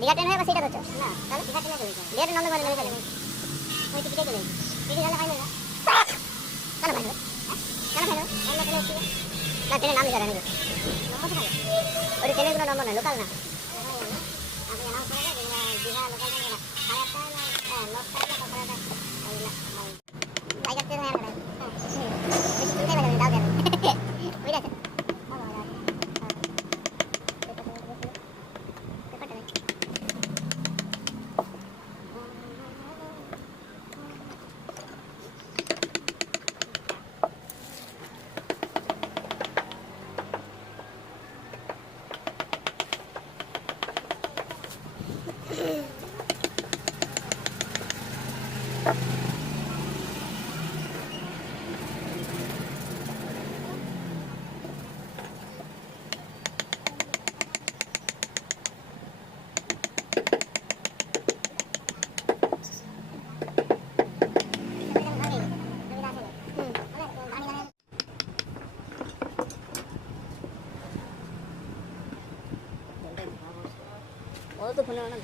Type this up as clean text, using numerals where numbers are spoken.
Digha train হয়ে বা সেটা ধরছো না, তাহলে দীঘা ট্রেনে চলে যাও। দীঘা ট্রেন নামলে নেমে চলে ওই টিকিটে চলে টিকিট জানলে ফাইন না কেন ফাইন কেন ফাইন অন্য ট্রেনে এসেছি না, ট্রেনের নাম লিখা নাকি নম্বর থাকে ওই ট্রেনের কোনো নম্বর নয়, লোকাল না। আপনি অ্যানাউন্স করে দীঘা লোকাল ট্রেন না 8:30 না 9টা না 9টা জায়গা ট্রেন হয়ে গেল বেশি চিন্তা করে দাও দেন বুঝেছেন। ও তো ফোনে অনেক